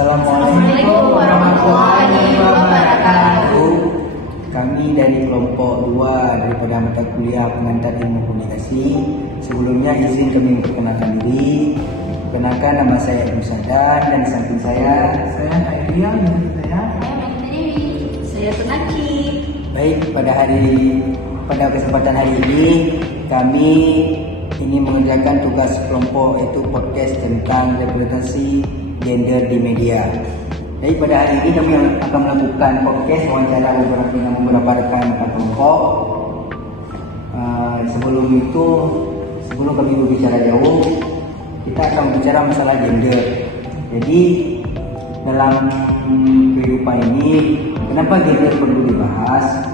Assalamualaikum warahmatullahi wabarakatuh. Kami dari kelompok 2 daripada mata kuliah pengantar ilmu komunikasi. Sebelumnya izin kami memperkenalkan diri. Perkenalkan, nama saya Musadan dan di samping saya Airia, dan saya Dewi, saya Tunaki. Baik, pada kesempatan hari ini kami ingin mengerjakan tugas kelompok, yaitu podcast tentang representasi gender di media. Jadi pada hari ini kami akan melakukan podcast wawancara dengan beberapa rekan kelompok. Sebelum kami berbicara jauh, kita akan berbicara masalah gender. Jadi dalam kehidupan ini, kenapa gender perlu dibahas?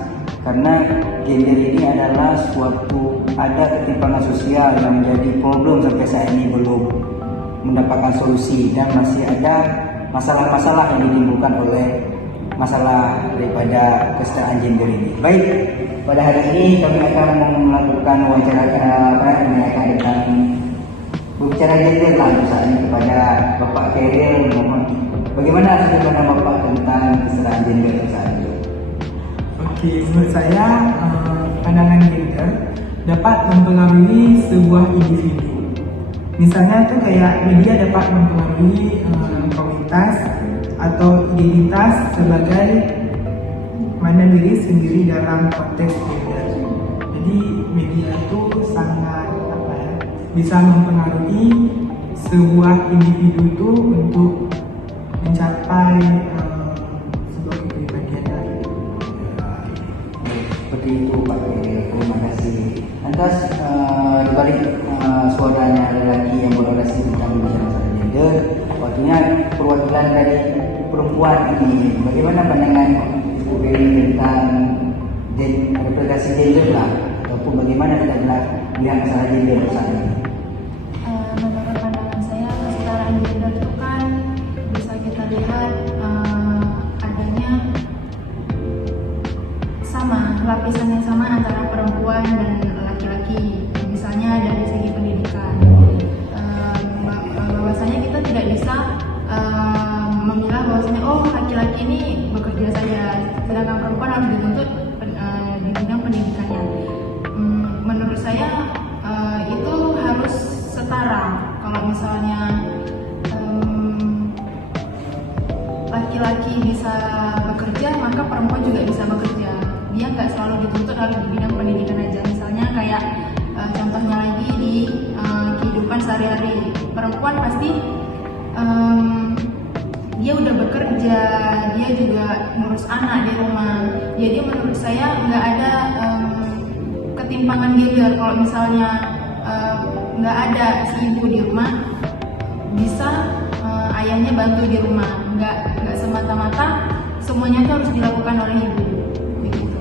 Karena gender ini adalah ada ketimpangan sosial yang menjadi problem sampai saat ini belum mendapatkan solusi, dan masih ada masalah-masalah yang ditimbulkan oleh masalah daripada kesetaraan gender ini. Baik, pada hari ini kami akan melakukan wawancara menanyakan tentang berbicara gender lah misalnya kepada Bapak Khairil. Bagaimana sudut pandang Bapak tentang kesetaraan gender saat ini? Oke, menurut saya pandangan gender dapat mempengaruhi sebuah individu. Misalnya tuh kayak media dapat mempengaruhi komunitas atau identitas sebagai mana diri sendiri dalam konteks gender. Jadi media itu sangat bisa mempengaruhi sebuah individu itu untuk mencapai sebuah kepribadian. Seperti itu Pak, terima kasih. Lantas dibalik suaranya lelaki yang berorasi tentang bicara masalah gender, waktunya perwakilan dari perempuan ini. Bagaimana pandangan Ibu Beri tentang representasi gender lah, ataupun bagaimana kita melihat masalah gender saat ini? Menurut pandangan saya, kesetaraan gender itu kan bisa kita lihat adanya lapisan yang sama antara perempuan dan laki-laki. Misalnya dari segi pendidikan, bahwasanya kita tidak bisa memilah bahwasanya laki-laki ini bekerja saja, sedangkan perempuan harus dituntut di bidang pendidikannya. Menurut saya itu harus setara. Kalau misalnya laki-laki bisa bekerja, maka perempuan juga bisa bekerja. Dia nggak selalu dituntut harus di bidang pendidikan aja. Misalnya kayak contohnya lagi di kehidupan sehari-hari, perempuan pasti dia udah bekerja, dia juga ngurus anak di rumah. Jadi menurut saya nggak ada ketimpangan gender. Kalau misalnya nggak ada si ibu di rumah, bisa ayahnya bantu di rumah. Nggak semata-mata semuanya itu harus dilakukan oleh ibu. Begitu.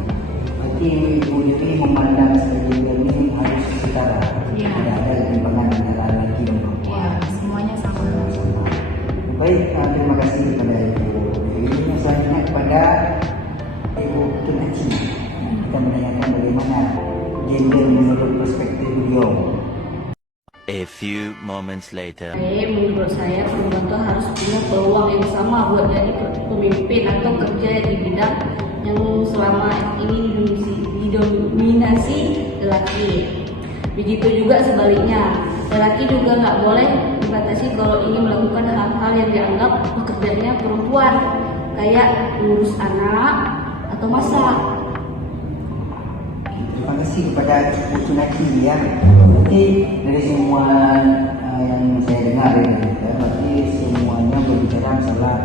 Berarti Ibu Dewi memandang gender ini harus setara. Iya. Tidak ada ketimpangan antara laki dan perempuan. Ya, semuanya sama. Baik, terima kasih kepada Ibu Dewi. Selanjutnya kepada Ibu Tunaki. Kita menanyakan bagaimana gender menurut perspektif beliau. A few moments later. Menurut saya perempuan itu harus punya peluang yang sama buat jadi pemimpin atau kerja di bidang yang selama ini didominasi lelaki. Begitu juga sebaliknya, lelaki juga nggak boleh dibatasi kalau ingin melakukan hal-hal yang dianggap pekerjaannya perempuan, kayak ngurus anak atau masak. Terima kasih kepada Ibu Tunaki ya. Berarti dari semua yang saya dengar berarti semuanya berbicara masalah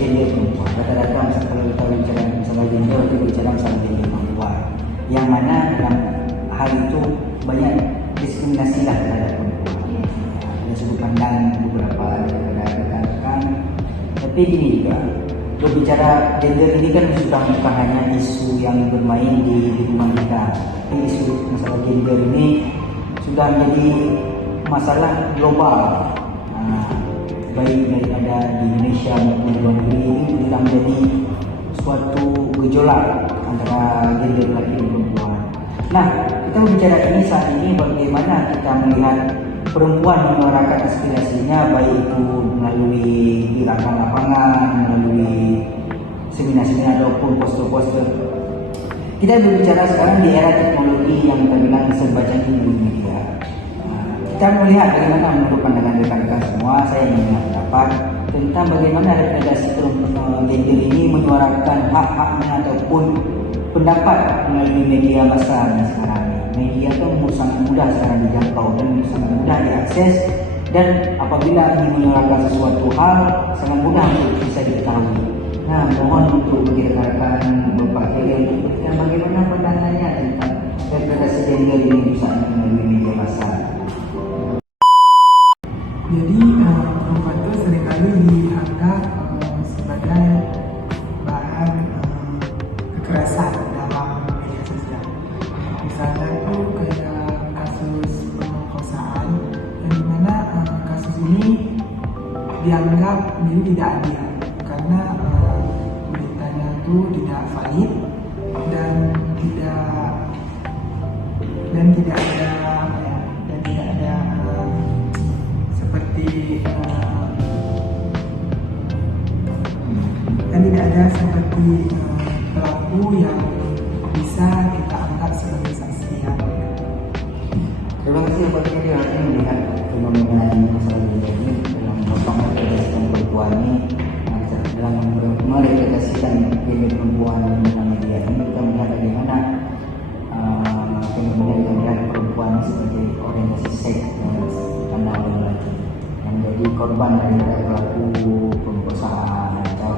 gender perempuan. Rata-rata kalau kita bicara masalah gender, itu berbicara masalah gender perempuan. Yang mana dalam hal itu banyak diskriminasi lah terhadap perempuan. Ada sudut pandang beberapa rekan-rekan. Tapi gini juga, berbicara gender ini kan bukan hanya isu yang bermain di lingkungan kita. Tapi isu masalah gender ini sudah menjadi masalah global. Baik daripada di Indonesia maupun di luar negeri, ini sudah menjadi suatu gejolak antara gender laki dan perempuan. Nah, kita berbicara ini saat ini bagaimana kita melihat perempuan menyuarakan aspirasinya, baik itu melalui gerakan lapangan, melalui seminar-seminar ataupun poster-poster. Kita berbicara sekarang di era teknologi yang terbilang serba canggih di media. Kita melihat bagaimana menurut pandangan rekan-rekan semua, saya ingin pendapat tentang bagaimana representasi gender ini menyuarakan hak-haknya ataupun pendapat melalui media massa sekarang. Media itu sangat mudah sekarang dijangkau dan sangat mudah diakses, dan apabila ingin menyuarakan sesuatu hal sangat mudah untuk bisa diketahui. Nah, mohon untuk bagi rekan-rekan Bapak Kiri untuk berikan bagaimana pandangannya tentang representasi gender ini bisa melalui media massa. Jadi perempuan itu seringkali dianggap sebagai bahan kekerasan dalam media sosial. Misalnya itu kayak kasus pemerkosaan, yang dimana kasus ini dianggap menjadi tidak adil karena beritanya itu tidak valid dan tidak ada apa ya, dan tidak ada seperti pelaku yang bisa kita anggap sebagai saksi yang Terima kasih Bapak Kiri hari ini melihat fenomena ini, masalah gender ini dalam merepresentasikan perempuan ini, dalam merepresentasikan gender perempuan dalam media ini. Kita melihat bagaimana fenomena kita melihat perempuan sebagai orientasi seks karena laki yang menjadi korban dari pelaku pemerkosaan atau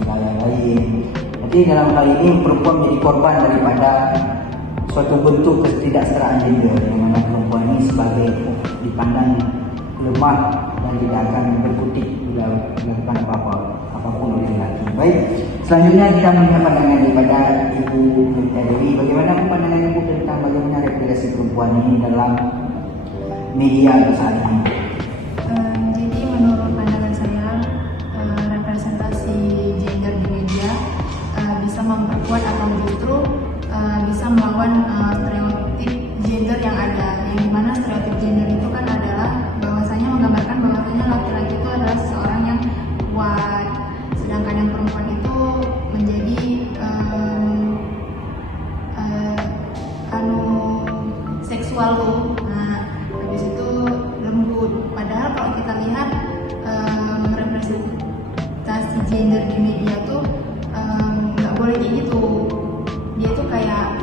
wilayah lain. Jadi dalam hal ini perempuan menjadi korban daripada suatu bentuk ketidaksetaraan gender, yang mana perempuan ini sebagai dipandang lemah dan tidak akan berkutik bila melakukan apapun oleh lelaki. Baik, selanjutnya kita melihat pandangan daripada Ibu Rita Dewi. Bagaimana pandangan Ibu tentang bagaimana representasi perempuan ini dalam media saat ini? Jadi menurut pandangan saya, representasi gender di media bisa memperkuat atau justru bisa melawan stereotip gender yang ada, yang dimana stereotip gender itu kan adalah bahwasanya menggambarkan bahwasanya laki-laki itu adalah seseorang yang kuat, sedangkan yang perempuan itu menjadi seksual tuh. Nah, habis itu lembut. Padahal kalau kita lihat representasi gender di media tuh nggak boleh kayak gitu. Dia tuh kayak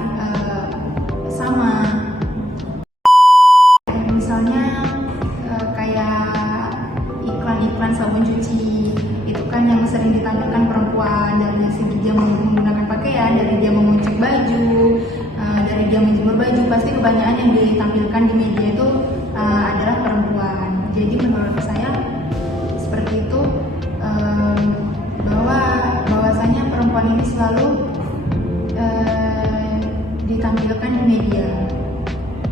sama, misalnya kayak iklan-iklan sabun cuci itu kan yang sering ditampilkan perempuan, dari segi dia menggunakan pakaian, dari dia mengunci baju, dari dia menjemur baju, pasti kebanyakan yang ditampilkan di media itu adalah perempuan. Jadi menurut saya seperti itu, bahwasanya perempuan ini selalu ditampilkan di media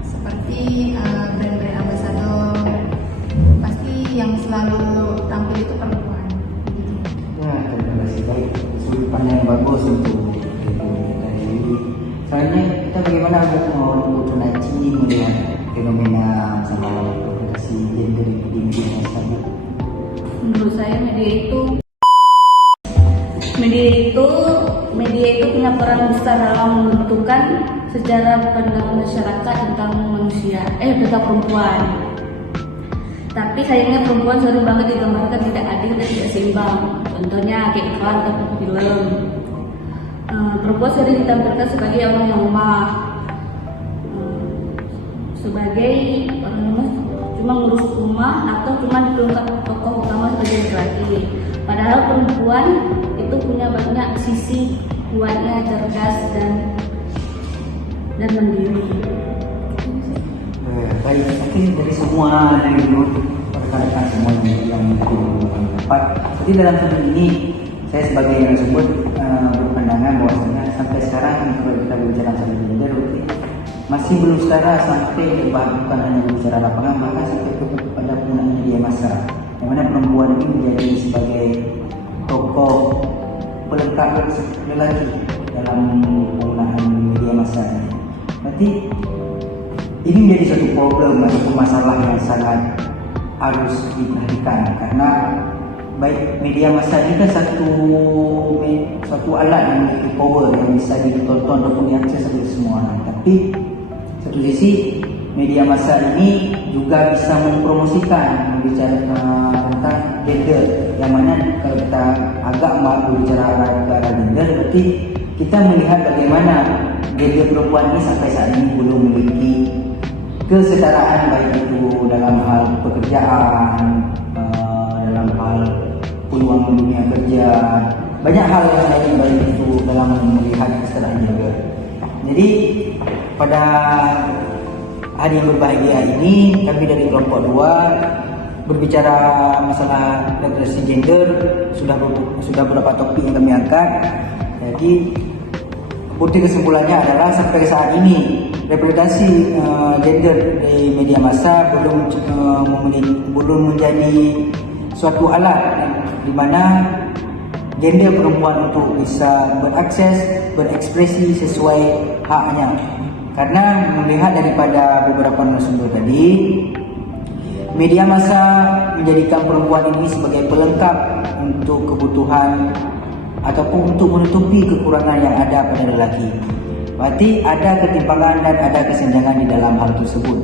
seperti brand-brand ambasador, pasti yang selalu tampil itu perempuan gitu. Ya, terima kasih. Baik, sudut pandang yang bagus untuk Ibu Rita Dewi. Selanjutnya kita bagaimana untuk Tunaci melihat fenomena masalah representasi gender di media sosial? Menurut saya media itu punya peran besar dalam menentukan secara pandangan masyarakat tentang tentang perempuan. Tapi sayangnya perempuan sering banget digambarkan tidak adil dan tidak seimbang. Contohnya kayak iklan atau film. Perempuan sering ditampilkan sebagai orang yang lemah, sebagai orang lemah cuma ngurus rumah atau cuma diperlukan tokoh utama sebagai laki-laki. Padahal perempuan itu punya banyak sisi kuatnya, cerdas dan mandiri. Baik, mungkin dari semua dari rekan-rekan semua yang dapat. Jadi dalam film ini saya sebagai yang sebut berpandangan bahwasanya sampai sekarang kalau kita berbicara masalah gender masih belum setara, sampai bukan hanya berbicara lapangan, bahkan sampai kepada penggunaan media massa, yang mana perempuan ini menjadi sebagai tokoh pelengkap lelaki dalam penggunaan media massa ini. Berarti ini menjadi satu problem atau masalah yang sangat harus diperhatikan, karena baik media massa ini kan satu alat yang memiliki power yang bisa ditonton ataupun diakses oleh semua orang. Tapi satu sisi media massa ini juga bisa mempromosikan membicarakan tentang gender, yang mana kalau kita agak berbicara ke arah gender, berarti kita melihat bagaimana gender perempuan ini sampai saat ini belum memiliki kesetaraan, baik itu dalam hal pekerjaan, dalam hal peluang dunia kerja, banyak hal yang lain, baik itu dalam melihat kesetaraan gender. Jadi pada hari yang berbahagia ini, kami dari kelompok 2 berbicara masalah representasi gender, sudah beberapa topik yang kami angkat. Jadi putih kesimpulannya adalah sampai saat ini representasi gender di media massa belum menjadi suatu alat di mana gender perempuan untuk bisa berakses, berekspresi sesuai haknya. Karena melihat daripada beberapa narasumber tadi, media massa menjadikan perempuan ini sebagai pelengkap untuk kebutuhan ataupun untuk menutupi kekurangan yang ada pada lelaki. Berarti ada ketimpangan dan ada kesenjangan di dalam hal tersebut.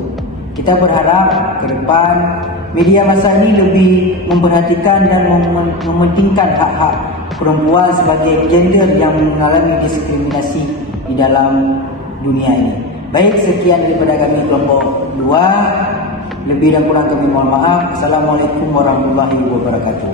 Kita berharap ke depan media massa ini lebih memperhatikan dan mementingkan hak-hak perempuan sebagai gender yang mengalami diskriminasi di dalam dunia ini. Baik, sekian daripada kami kelompok 2. Lebih dan kurang kami mohon maaf. Assalamualaikum warahmatullahi wabarakatuh.